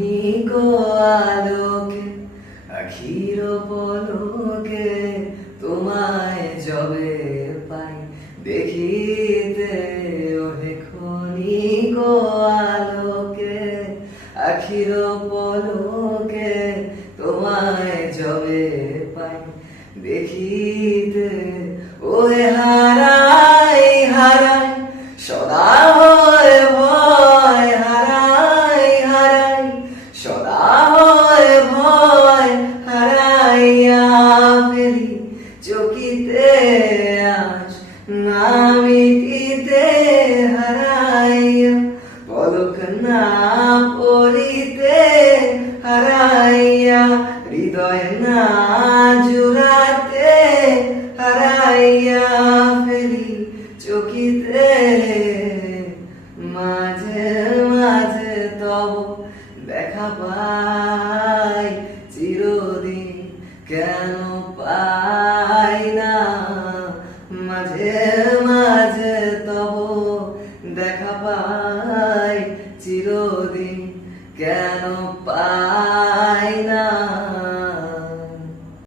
ক্ষণিক আলোকে আখির পলকে তোমায় যবে পাই দেখিতে, ওহে ক্ষণিক আলোকে আখির পলকে তোমায় যবে পাই দেখিতে, ওহে হারাই হারাই সদা হয় ভয়, হারাই হারাই সদা হয় ভয়, হারাইয়া ফেলি চকিতে আস না মিটিতে, হারাইয়া পলক না পড়িতে, হারাইয়া হৃদয় না জুড়াতে, হারাইয়া ফেলি চকিতে। মাঝে মাঝে তব দেখা পাই চিরদিন কেন পাই না, মাঝে মাঝে তব দেখা পাই চিরদিন কেন পাই না।